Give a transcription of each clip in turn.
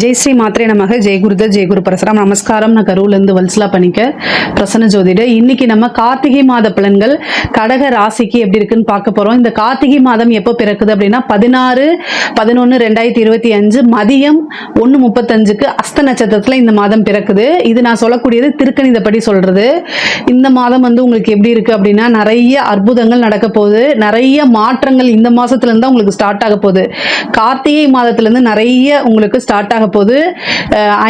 ஜெய் ஸ்ரீ மாத்திரை நமக. ஜெய் குருத ஜெய் குரு பரசுராம். நமஸ்காரம். நான் கரூர்லேருந்து வல்சலா பண்ணிக்க பிரசன்ன ஜோதிட இன்னைக்கு நம்ம கார்த்திகை மாத பலன்கள் கடக ராசிக்கு எப்படி இருக்குன்னு பார்க்க போறோம். இந்த கார்த்திகை மாதம் எப்போ பிறக்குது அப்படின்னா பதினாறு பதினொன்று ரெண்டாயிரத்தி இருபத்தி அஞ்சு மதியம் ஒன்று முப்பத்தஞ்சுக்கு அஸ்த நட்சத்திரத்தில் இந்த மாதம் பிறக்குது. இது நான் சொல்லக்கூடியது திருக்கணிதப்படி சொல்றது. இந்த மாதம் வந்து உங்களுக்கு எப்படி இருக்கு அப்படின்னா நிறைய அற்புதங்கள் நடக்க போகுது. நிறைய மாற்றங்கள் இந்த மாதத்துலேருந்து தான் உங்களுக்கு ஸ்டார்ட் ஆக போகுது. கார்த்திகை மாதத்துல இருந்து நிறைய உங்களுக்கு ஸ்டார்ட் ஆக போகுது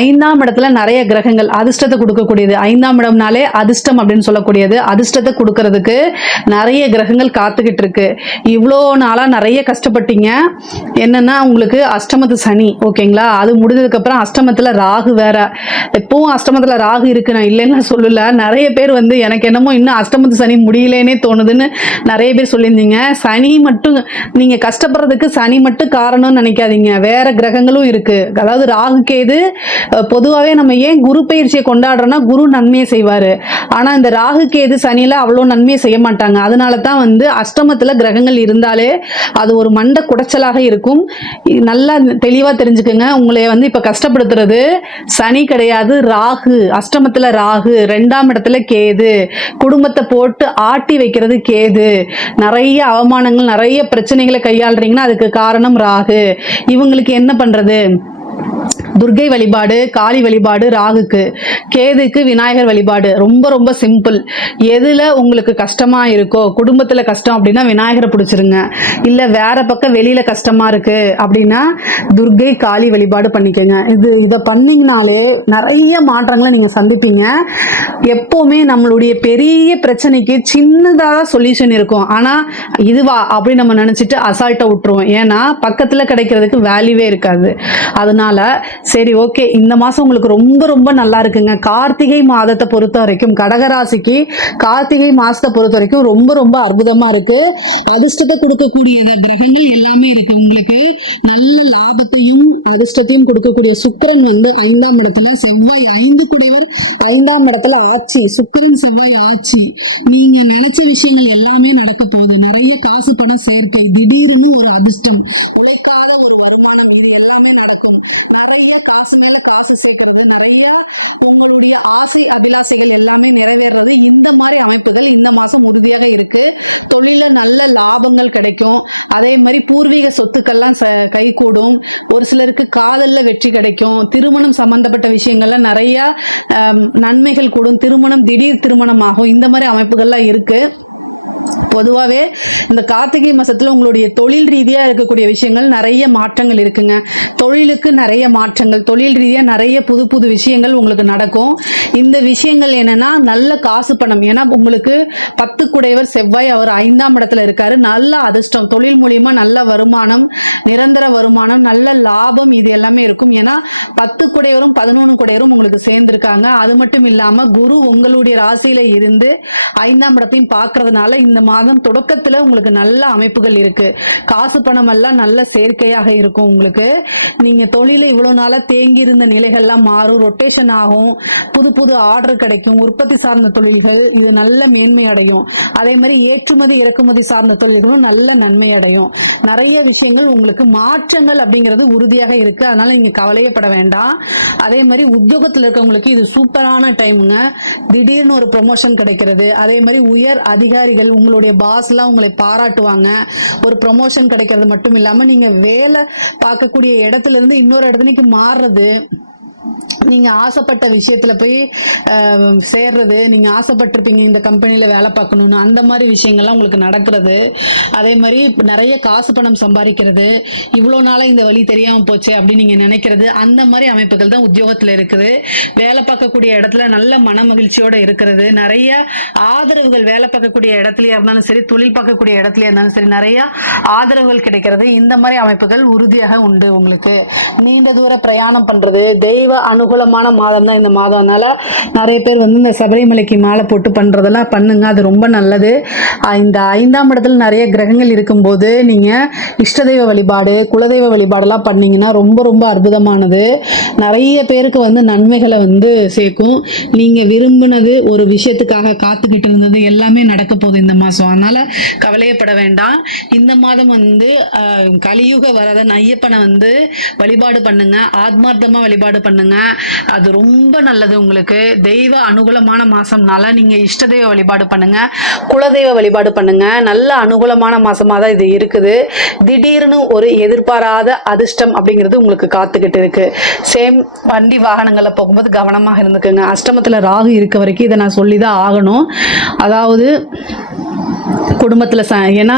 ஐந்தாம் இடத்துல நிறைய கிரகங்கள் அதிர்ஷ்டத்தை கொடுக்கக்கூடியது. ஐந்தாம் இடம்னாலே அதிர்ஷ்டம் அப்படின்னு சொல்லக்கூடியது. அதிர்ஷ்டத்தை கொடுக்கறதுக்கு நிறைய கிரகங்கள் காத்துக்கிட்டு இருக்கு. இவ்வளோ நாளா நிறைய கஷ்டப்பட்டீங்க. என்னன்னா உங்களுக்கு அஷ்டமத்து சனி ஓகேங்களா? அது முடிஞ்சதுக்கு அப்புறம் அஷ்டமத்துல ராகு வேற. எப்பவும் அஷ்டமத்துல ராகு இருக்கு. நான் இல்லைன்னு சொல்லல. நிறைய பேர் வந்து எனக்கு என்னமோ இன்னும் அஷ்டமத்து சனி முடியலேனே தோணுதுன்னு நிறைய பேர் சொல்லியிருந்தீங்க. சனி மட்டும் நீங்க கஷ்டப்படுறதுக்கு சனி மட்டும் காரணம்னு நினைக்காதீங்க. வேற கிரகங்களும் இருக்கு. அதாவது ராகு கேது பொதுவாகவே நம்ம ஏன் குரு பயிற்சியை கொண்டாடுறோம்னா குரு நன்மையை செய்வார். ஆனால் இந்த ராகு கேது சனியில் அவ்வளோ நன்மையை செய்ய மாட்டாங்க. அதனால தான் வந்து அஷ்டமத்துல கிரகங்கள் இருந்தாலே அது ஒரு மண்ட குடைச்சலாக இருக்கும். நல்லா தெளிவாக தெரிஞ்சுக்கோங்க. உங்களை வந்து இப்போ கஷ்டப்படுத்துறது சனி கிடையாது ராகு. அஷ்டமத்துல ராகு ரெண்டாம் இடத்துல கேது. குடும்பத்தை போட்டு ஆட்டி வைக்கிறது கேது. நிறைய அவமானங்கள் நிறைய பிரச்சனைகளை கையாளுறீங்கன்னா அதுக்கு காரணம் ராகு. இவங்களுக்கு என்ன பண்றது? துர்கை வழிபாடு காளி வழிபாடு ராகுக்கு கேதுக்கு விநாயகர் வழிபாடு. ரொம்ப ரொம்ப சிம்பிள் எதுல உங்களுக்கு கஷ்டமா இருக்கோ குடும்பத்துல கஷ்டம் அப்படின்னா விநாயகரை பிடிச்சிருங்க. இல்ல வேற பக்கம் வெளியில கஷ்டமா இருக்கு அப்படின்னா துர்கை காளி வழிபாடு பண்ணிக்கோங்க. இது இதை பண்ணீங்கனாலே நிறைய மாற்றங்களை நீங்க சந்திப்பீங்க. எப்பவுமே நம்மளுடைய பெரிய பிரச்சனைக்கு சின்னதாக சொல்யூஷன் இருக்கும். ஆனா இதுவா அப்படின்னு நம்ம நினைச்சிட்டு அசால்ட்டா விட்டுருவோம். ஏன்னா பக்கத்துல கிடைக்கிறதுக்கு வேல்யூவே இருக்காது. அதனால சரி ஓகே இந்த மாசம் உங்களுக்கு ரொம்ப ரொம்ப நல்லா இருக்குங்க. கார்த்திகை மாதத்தை பொறுத்த வரைக்கும் கடகராசிக்கு கார்த்திகை மாசத்தை பொறுத்த வரைக்கும் ரொம்ப ரொம்ப அற்புதமா இருக்கு. அதிர்ஷ்டத்தை கொடுக்கக்கூடிய கிரகங்கள் எல்லாமே இருக்கு. உங்களுக்கு நல்ல லாபத்தையும் அதிர்ஷ்டத்தையும் கொடுக்கக்கூடிய சுக்கிரன் வந்து ஐந்தாம் இடத்துல செவ்வாய் ஐந்து குடைவர் ஐந்தாம் இடத்துல ஆட்சி. சுக்கரன் செவ்வாய் ஆட்சி. நீங்க நினைச்ச விஷயங்கள் எல்லாமே நடக்க போகுது. நிறைய காசு பணம் சேர்க்கை திடீர்னு ஒரு அதிர்ஷ்டம் உழைக்காத ஒரு வருமானம் இது எல்லாமே நடக்கும் நிறைய காசு மேல காசு சேர்க்கணும் நிறைய உங்களுடைய ஆசை அபிலாசைகள் எல்லாமே நிறைவேறது இந்த மாதிரி அமைப்புகள் இந்த மாசம் உறுதியாக இருக்கு தொழில நல்ல லாபங்கள் கிடைக்கும் அதே மாதிரி பூர்வீக சொத்துக்கள்லாம் சில கைகூடும் ஒரு சிலருக்கு காதல்ல வெற்றி கிடைக்கும் திருமணம் சம்பந்தப்பட்ட விஷயங்கள்ல நிறைய அஹ், நன்மைகள் படும் திருமணம் திடீர் திருமணம் ஆகும் இந்த மாதிரி அமைப்புகள்லாம் இருக்கு பொதுவாக இந்த கார்த்திகை மாசத்துல அவங்களுடைய தொழில் ரீதியா இருக்கக்கூடிய விஷயங்கள் நிறைய மாற்றங்கள் இருக்குங்க தொழிலுக்கு நிறைய மாற்றங்கள் தொழில் ரீதியா நிறைய புது புது விஷயங்கள் மூலியமா நல்ல வருமானம் நிரந்தர வருமானம் நல்ல லாபம் இது எல்லாமே இருக்கும். ஏன்னா பத்து குடையரும் பதினொன்று குடையரும் உங்களுக்கு சேர்ந்திருக்காங்க. அது மட்டும் இல்லாம குரு உங்களுடைய ராசியில இருந்து ஐந்தாம் இடத்தையும் பார்க்கறதுனால இந்த மாதம் தொடக்கத்துல உங்களுக்கு நல்ல அமைப்புகள் இருக்கு. காசு பணம் எல்லாம் நல்ல சேர்க்கையாக இருக்கும் உங்களுக்கு. நீங்க தொழில இவ்வளவு நாளா தேங்கி இருந்த நிலைகள்லாம் மாறும். ரொட்டேஷன் ஆகும். புது புது ஆர்டர் கிடைக்கும். உற்பத்தி சார்ந்த தொழில்கள் இது நல்ல மேன்மை அடையும் அதே மாதிரி ஏற்றுமதி இறக்குமதி சார்ந்த தொழில்களும் நல்ல நன்மை அடையும் நிறைய விஷயங்கள் உங்களுக்கு மாற்றங்கள் அப்படிங்கிறது உறுதியாக இருக்கு. அதனால நீங்க கவலையப்பட வேண்டாம். அதே மாதிரி உத்தியோகத்தில் இருக்கவங்களுக்கு இது சூப்பரான டைமுங்க. திடீர்னு ஒரு ப்ரொமோஷன் கிடைக்கிறது. அதே மாதிரி உயர் அதிகாரிகள் உங்களுடைய பாஸ்லாம் உங்களை பாராட்டுவாங்க. ஒரு ப்ரொமோஷன் கிடைக்கிறது மட்டும் இல்லாம நீங்க வேலை பார்க்கக்கூடிய இடத்துல இருந்து இன்னொரு இடத்துக்கு மாறுறது நீங்க ஆசைப்பட்ட விஷயத்துல போய் சேர்றது நீங்க ஆசைப்பட்டிருப்பீங்க இந்த கம்பெனில வேலை பார்க்கணும்னு அந்த மாதிரி விஷயங்கள்லாம் உங்களுக்கு நடக்கிறது. அதே மாதிரி நிறைய காசு பணம் சம்பாதிக்கிறது. இவ்வளோ நாளா இந்த வழி தெரியாம போச்சு அப்படின்னு நீங்க நினைக்கிறது அந்த மாதிரி அமைப்புகள் தான் உத்தியோகத்துல இருக்குது. வேலை பார்க்கக்கூடிய இடத்துல நல்ல மன மகிழ்ச்சியோட இருக்கிறது. நிறைய ஆதரவுகள் வேலை பார்க்கக்கூடிய இடத்துலயா இருந்தாலும் சரி தொழில் பார்க்கக்கூடிய இடத்துலயா இருந்தாலும் சரி நிறைய ஆதரவுகள் கிடைக்கிறது. இந்த மாதிரி அமைப்புகள் உறுதியாக உண்டு உங்களுக்கு. நீண்ட தூர பிரயாணம் பண்றது தெய்வ அனுகூலம் அனுகூலமான மாதம் தான் இந்த மாதம். அதனால நிறைய பேர் வந்து இந்த சபரிமலைக்கு மாலை போட்டு பண்ணுறதெல்லாம் பண்ணுங்க. அது ரொம்ப நல்லது. இந்த ஐந்தாம் இடத்துல நிறைய கிரகங்கள் இருக்கும்போது நீங்கள் இஷ்ட தெய்வ வழிபாடு குலதெய்வ வழிபாடெல்லாம் பண்ணீங்கன்னா ரொம்ப ரொம்ப அற்புதமானது. நிறைய பேருக்கு வந்து நன்மைகளை வந்து சேர்க்கும். நீங்கள் விரும்பினது ஒரு விஷயத்துக்காக காத்துக்கிட்டு இருந்தது எல்லாமே நடக்க போகுது இந்த மாதம். அதனால் கவலையப்பட வேண்டாம். இந்த மாதம் வந்து கலியுக வரதன் ஐயப்பனை வந்து வழிபாடு பண்ணுங்க. ஆத்மார்த்தமாக வழிபாடு பண்ணுங்க. அது ரொம்ப நல்லது உங்களுக்கு. தெய்வ அனுகூலமான மாசம்னால நீங்க இஷ்ட தெய்வ வழிபாடு பண்ணுங்க. குலதெய்வ வழிபாடு பண்ணுங்க. நல்ல அனுகூலமான மாசமா தான் இது இருக்குது. திடீர்னு ஒரு எதிர்பாராத அதிர்ஷ்டம் அப்படிங்கிறது உங்களுக்கு காத்துக்கிட்டு இருக்கு. சேம் வண்டி வாகனங்களில் போகும்போது கவனமாக இருந்துக்குங்க. அஷ்டமத்தில் ராகு இருக்க வரைக்கும் இதை நான் சொல்லி தான் ஆகணும். அதாவது குடும்பத்தில் ச ஏன்னா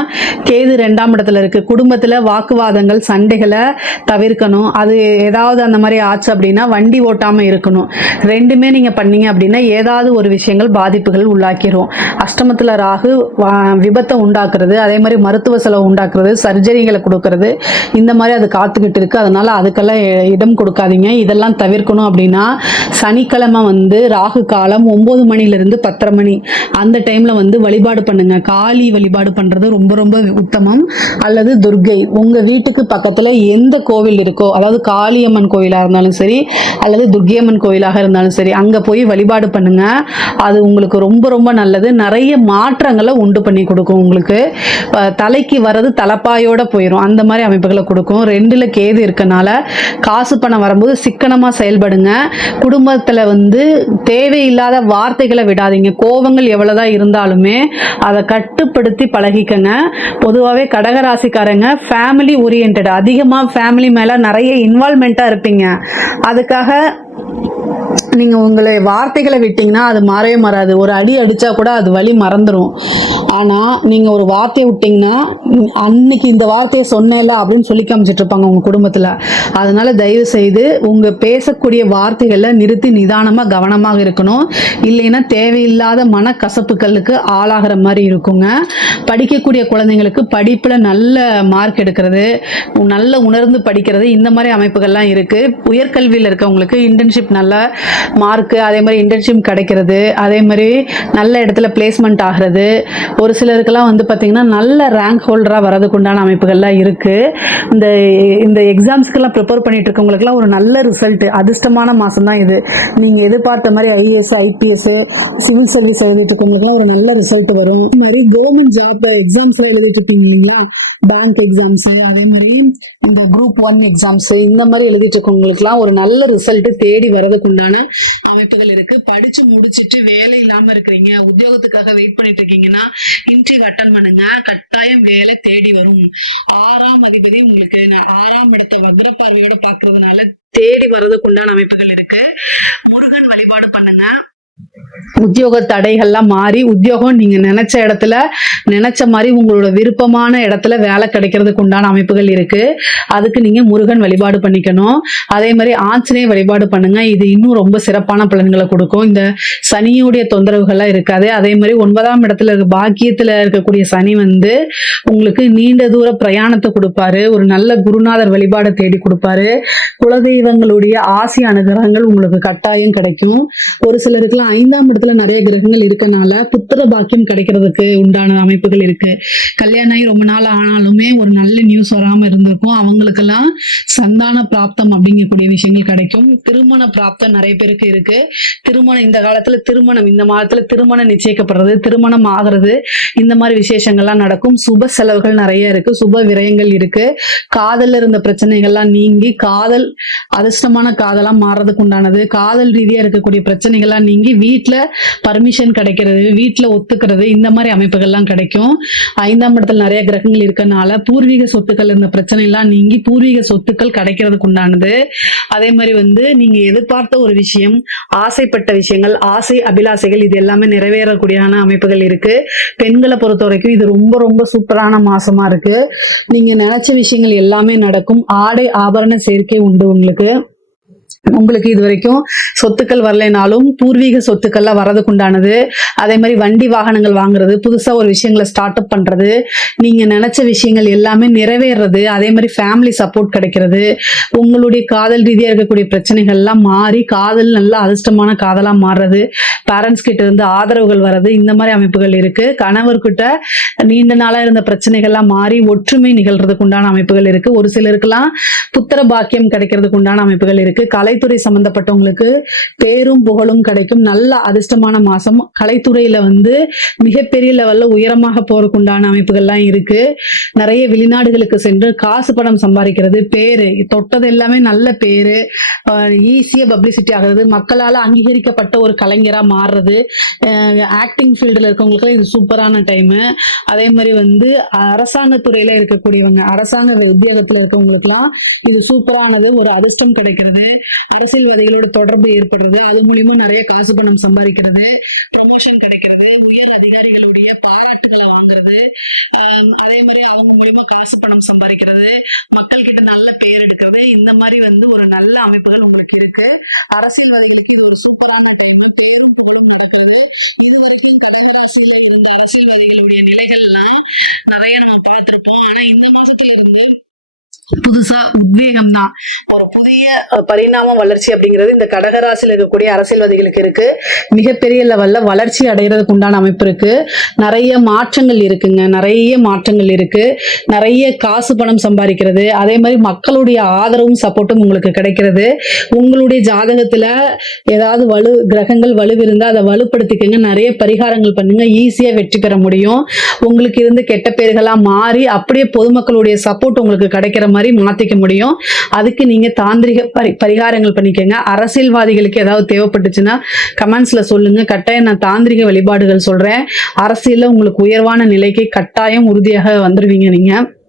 கேது ரெண்டாம் இடத்துல இருக்குது குடும்பத்தில் வாக்குவாதங்கள் சண்டைகளை தவிர்க்கணும். அது ஏதாவது அந்த மாதிரி ஆச்சு அப்படின்னா வண்டி ஓட்டாமல் இருக்கணும். ரெண்டுமே நீங்கள் பண்ணீங்க அப்படின்னா ஏதாவது ஒரு விஷயங்கள் பாதிப்புகள் உள்ளாக்கிரும். அஷ்டமத்தில் ராகு விபத்தை உண்டாக்குறது அதே மாதிரி மருத்துவ செலவு உண்டாக்குறது சர்ஜரிகளை கொடுக்கறது இந்த மாதிரி அது காத்துக்கிட்டு இருக்குது அதனால் அதுக்கெல்லாம் இடம் கொடுக்காதீங்க. இதெல்லாம் தவிர்க்கணும் அப்படின்னா சனிக்கிழமை வந்து ராகு காலம் ஒம்பது மணிலேருந்து பத்தரை மணி. அந்த டைமில் வந்து வழிபாடு பண்ணுங்கள் காளி வழிபாடு பண்றது ரொம்ப ரொம்ப உத்தமம். அல்லது துர்கை உங்க வீட்டுக்கு பக்கத்துல எந்த கோவில் இருக்கோ அதாவது காளியம்மன் கோயிலா இருந்தாலும் சரி அல்லது துர்கியம்மன் கோயிலாக இருந்தாலும் சரி அங்க போய் வழிபாடு பண்ணுங்க. அது உங்களுக்கு ரொம்ப ரொம்ப நல்லது. நிறைய மாற்றங்களை உண்டு பண்ணி கொடுக்கும் உங்களுக்கு. தலைக்கு வர்றது தலப்பாயோட போயிடும் அந்த மாதிரி அமைப்புகளை கொடுக்கும். ரெண்டுல கேது இருக்கனால காசு பணம் வரும்போது சிக்கனமா செயல்படுங்க. குடும்பத்துல வந்து தேவையில்லாத வார்த்தைகளை விடாதீங்க. கோபங்கள் எவ்வளவுதான் இருந்தாலுமே அதை பயன்படுத்தி பழகிக்கங்க. பொதுவாகவே கடகராசிக்காரங்க ஃபேமிலி ஓரியன்ட் அதிகமாக ஃபேமிலி மேலே நிறைய இன்வால்மெண்ட்டாக இருப்பீங்க. அதுக்காக நீங்க உங்களை வார்த்தைகளை விட்டீங்கன்னா அது மாறவே மாறாது. ஒரு அடி அடிச்சா கூட அது வழி மறந்துடும் ஆனா நீங்க ஒரு வார்த்தையை விட்டீங்கன்னா அன்னைக்கு இந்த வார்த்தையை சொன்னேல அப்படின்னு சொல்லி காமிச்சிட்டு இருப்பாங்க உங்க குடும்பத்துல. அதனால தயவு செய்து உங்க பேசக்கூடிய வார்த்தைகளை நிறுத்தி நிதானமா கவனமாக இருக்கணும். இல்லைன்னா தேவையில்லாத மனக்கசப்புகளுக்கு ஆளாகிற மாதிரி இருக்குங்க. படிக்கக்கூடிய குழந்தைங்களுக்கு படிப்புல நல்ல மார்க் எடுக்கிறது நல்ல உணர்ந்து படிக்கிறது இந்த மாதிரி அமைப்புகள்லாம் இருக்கு. உயர்கல்வியில் இருக்கவங்களுக்கு இன்டர்ன்ஷிப் நல்ல மார்க்கு அதே மாதிரி இன்டர்ன்ஷிப் கிடைக்கிறது அதே மாதிரி நல்ல இடத்துல பிளேஸ்மெண்ட் ஆகிறது. ஒரு சிலருக்கெல்லாம் வந்து பார்த்திங்கன்னா நல்ல ரேங்க் ஹோல்டராக வரதுக்கு உண்டான அமைப்புகள்லாம் இருக்குது இந்த இந்த எக்ஸாம்ஸ்க்கெல்லாம் ப்ரிப்பேர் பண்ணிட்டு இருக்கவங்களுக்குலாம் ஒரு நல்ல ரிசல்ட் அதிர்ஷ்டமான மாதம் தான் இது. நீங்கள் எதிர்பார்த்த மாதிரி ஐஏஎஸ் ஐபிஎஸ் சிவில் சர்வீஸ் எழுதிட்டு இருக்கவங்களுக்குலாம் ஒரு நல்ல ரிசல்ட் வரும். அதே மாதிரி கவர்மெண்ட் ஜாப் எக்ஸாம்ஸ்லாம் எழுதிட்டு இருப்பீங்க இல்லைங்களா? பேங்க் எக்ஸாம்ஸ் அதே மாதிரி இந்த குரூப் ஒன் எக்ஸாம்ஸ் இந்த மாதிரி எழுதிட்டு இருக்கவங்களுக்குலாம் ஒரு நல்ல ரிசல்ட் தேடி வர்றதுக்கு உண்டான அமைப்புகள் இருக்கு. படிச்சு முடிச்சிட்டு வேலை இல்லாம இருக்கிறீங்க. உத்தியோகத்துக்காக வெயிட் பண்ணிட்டு இருக்கீங்கன்னா இன்டர்வியூ அட்டன் பண்ணுங்க. கட்டாயம் வேலை தேடி வரும். ஆறாம் அதிபதி உங்களுக்கு ஆறாம் இடத்த வக்ர பார்வையோட பாக்குறதுனால தேடி வர்றதுக்கு உண்டான அமைப்புகள் இருக்கு. முருகன் வழிபாடு பண்ணுங்க. உத்தியோக தடைகள்லாம் மாறி உத்தியோகம் நீங்க நினைச்ச இடத்துல நினைச்ச மாதிரி உங்களோட விருப்பமான இடத்துல வேலை கிடைக்கிறதுக்கு உண்டான அமைப்புகள் இருக்கு. அதுக்கு நீங்க முருகன் வழிபாடு பண்ணிக்கணும். அதே மாதிரி ஆஞ்சநேய வழிபாடு பண்ணுங்க. இது இன்னும் ரொம்ப சிறப்பான பலன்களை கொடுக்கும். இந்த சனியுடைய தொந்தரவுகள்லாம் இருக்காது. அதே மாதிரி ஒன்பதாம் இடத்துல இருக்க பாக்கியத்துல இருக்கக்கூடிய சனி வந்து உங்களுக்கு நீண்ட தூர பிரயாணத்தை கொடுப்பாரு. ஒரு நல்ல குருநாதர் வழிபாடை தேடி கொடுப்பாரு. குலதெய்வங்களுடைய ஆசி அனுகிரகங்கள் உங்களுக்கு கட்டாயம் கிடைக்கும். ஒரு சிலருக்குலாம் ஐந்தாம் இடத்துல நிறைய கிரகங்கள் இருக்கனால புத்திர பாக்கியம் கிடைக்கிறதுக்கு உண்டான அமைப்புகள் இருக்கு. கல்யாணம் ஆகி ரொம்ப நாள் ஆனாலுமே ஒரு நல்ல நியூஸ் வராம இருந்திருக்கும். அவங்களுக்கெல்லாம் சந்தான பிராப்தம் அப்படிங்கக்கூடிய விஷயங்கள் கிடைக்கும். திருமண பிராப்தம் நிறைய பேருக்கு இருக்கு. திருமணம் இந்த காலத்துல திருமணம் இந்த மாதத்துல திருமணம் நிச்சயிக்கப்படுறது திருமணம் ஆகிறது இந்த மாதிரி விசேஷங்கள்லாம் நடக்கும். சுப செலவுகள் நிறைய இருக்கு சுப விரயங்கள் இருக்கு. காதல்ல இருந்த பிரச்சனைகள்லாம் நீங்கி காதல் அதிர்ஷ்டமான காதலா மாறுறதுக்கு உண்டானது. காதல் ரீதியா இருக்கக்கூடிய பிரச்சனைகள்லாம் நீங்கி வீட்டில் பர்மிஷன் கிடைக்கிறது வீட்டில் ஒத்துக்கிறது இந்த மாதிரி அமைப்புகள்லாம் கிடைக்கும். ஐந்தாம் இடத்துல நிறைய கிரகங்கள் இருக்கனால பூர்வீக சொத்துக்கள் இந்த பிரச்சனைலாம் நீங்கி பூர்வீக சொத்துக்கள் கிடைக்கிறதுக்கு உண்டானது அதே மாதிரி வந்து நீங்க எதிர்பார்த்த ஒரு விஷயம் ஆசைப்பட்ட விஷயங்கள் ஆசை அபிலாசைகள் இது எல்லாமே நிறைவேறக்கூடியான அமைப்புகள் இருக்கு. பெண்களை பொறுத்த வரைக்கும் இது ரொம்ப ரொம்ப சூப்பரான மாசமா இருக்கு. நீங்க நினைச்ச விஷயங்கள் எல்லாமே நடக்கும். ஆடை ஆபரண சேர்க்கை உண்டு உங்களுக்கு. உங்களுக்கு இது வரைக்கும் சொத்துக்கள் வரலைனாலும் பூர்வீக சொத்துக்கள்லாம் வரதுக்கு உண்டானது அதே மாதிரி வண்டி வாகனங்கள் வாங்குறது புதுசா ஒரு விஷயங்களை ஸ்டார்ட் அப் பண்றது நீங்க நினைச்ச விஷயங்கள் எல்லாமே நிறைவேறது அதே மாதிரி ஃபேமிலி சப்போர்ட் கிடைக்கிறது உங்களுடைய காதல் ரீதியா இருக்கக்கூடிய பிரச்சனைகள்லாம் மாறி காதல் நல்ல அதிர்ஷ்டமான காதலா மாறுறது பேரண்ட்ஸ் கிட்ட இருந்து ஆதரவுகள் வர்றது இந்த மாதிரி அமைப்புகள் இருக்கு. கணவர்கிட்ட நீண்ட நாளா இருந்த பிரச்சனைகள்லாம் மாறி ஒற்றுமை நிகழ்றதுக்கு உண்டான அமைப்புகள் இருக்கு. ஒரு சிலருக்குலாம் புத்திர பாக்கியம் கிடைக்கிறதுக்கு உண்டான அமைப்புகள் இருக்கு. கலைத்துறை சம்பந்தப்பட்டவங்களுக்கு பேரும் புகழும் கிடைக்கும். நல்ல அதிர்ஷ்டமான மாசம். கலைத்துறையில வந்து மிகப்பெரிய லெவல்ல உயரமாக போறதுக்கு உண்டான அமைப்புகள்லாம் இருக்கு. நிறைய வெளிநாடுகளுக்கு சென்று காசு பணம் சம்பாதிக்கிறது பேரு. தொட்டது எல்லாமே நல்ல பேரு. ஈஸியா பப்ளிசிட்டி ஆகுறது. மக்களால அங்கீகரிக்கப்பட்ட ஒரு கலைஞரா மாறுறது. ஆக்டிங் ஃபீல்டில் இருக்கவங்களுக்கு இது சூப்பரான டைமு அதே மாதிரி வந்து அரசாங்கத்துறையில இருக்கக்கூடியவங்க அரசாங்க உத்தியோகத்துல இருக்கவங்களுக்குலாம் இது சூப்பரானது. ஒரு அதிர்ஷ்டம் கிடைக்கிறது. அரசியல்வாதிகளோட தொடர்பு ஏற்படுறது அது மூலியமா நிறைய காசு பணம் சம்பாதிக்கிறது ப்ரமோஷன் கிடைக்கிறது உயர் அதிகாரிகளுடைய பாராட்டுகளை வாங்குறது அதே மாதிரி அவங்க மூலியமா காசு பணம் சம்பாதிக்கிறது மக்கள் கிட்ட நல்ல பெயர் எடுக்கிறது இந்த மாதிரி வந்து ஒரு நல்ல அமைப்புகள் உங்களுக்கு இருக்கு. அரசியல்வாதிகளுக்கு இது ஒரு சூப்பரான டைம் பேரும் புகழும் நடக்கிறது. இது வரைக்கும் கடகராசியில இருந்த அரசியல்வாதிகளுடைய நிலைகள்லாம் நிறைய நம்ம பார்த்திருப்போம். ஆனா இந்த மாசத்துல இருந்து புதுசா உத்வேகம் தான் ஒரு புதிய பரிணாம வளர்ச்சி அப்படிங்கிறது இந்த கடகராசியில் இருக்கக்கூடிய அரசியல்வாதிகளுக்கு இருக்கு. மிகப்பெரிய லெவல்ல வளர்ச்சி அடைகிறதுக்கு உண்டான அமைப்பு இருக்கு. நிறைய மாற்றங்கள் இருக்குங்க. நிறைய மாற்றங்கள் இருக்கு. நிறைய காசு பணம் சம்பாதிக்கிறது. அதே மாதிரி மக்களுடைய ஆதரவும் சப்போர்ட்டும் உங்களுக்கு கிடைக்கிறது. உங்களுடைய ஜாதகத்துல ஏதாவது வலு கிரகங்கள் வலுவிருந்தா அதை வலுப்படுத்திக்கங்க. நிறைய பரிகாரங்கள் பண்ணுங்க. ஈஸியா வெற்றி பெற முடியும். உங்களுக்கு இருந்து கெட்ட பேர்களா மாறி அப்படியே பொதுமக்களுடைய சப்போர்ட் உங்களுக்கு கிடைக்கிற மாதிரி மாத்திக்க முடியும். அதுக்கு நீங்க தாந்திரிக பரி பரிகாரங்கள் பண்ணிக்கங்க. அரசியல்வாதிகளுக்கு ஏதாவது தேவைப்பட்டுச்சுன்னா கமெண்ட்ஸ்ல சொல்லுங்க. கட்டாயம் நான் தாந்திரிக வழிபாடுகள் சொல்றேன். அரசியலில் உங்களுக்கு உயர்வான நிலைக்கு கட்டாயம் உறுதியாக வந்துருவீங்க நீங்க.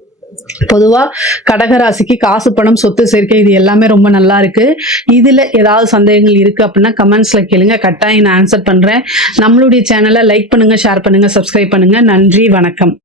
பொதுவா கடகராசிக்கு காசு பணம் சொத்து சேர்க்கை இது எல்லாமே ரொம்ப நல்லா இருக்கு. இதுல ஏதாவது சந்தேகங்கள் இருக்கு அப்படின்னா கமெண்ட்ஸ்ல கேளுங்க. கட்டாயம் நான் ஆன்சர் பண்றேன். நம்மளுடைய சேனலை லைக் பண்ணுங்க ஷேர் பண்ணுங்க சப்ஸ்கிரைப் பண்ணுங்க. நன்றி வணக்கம்.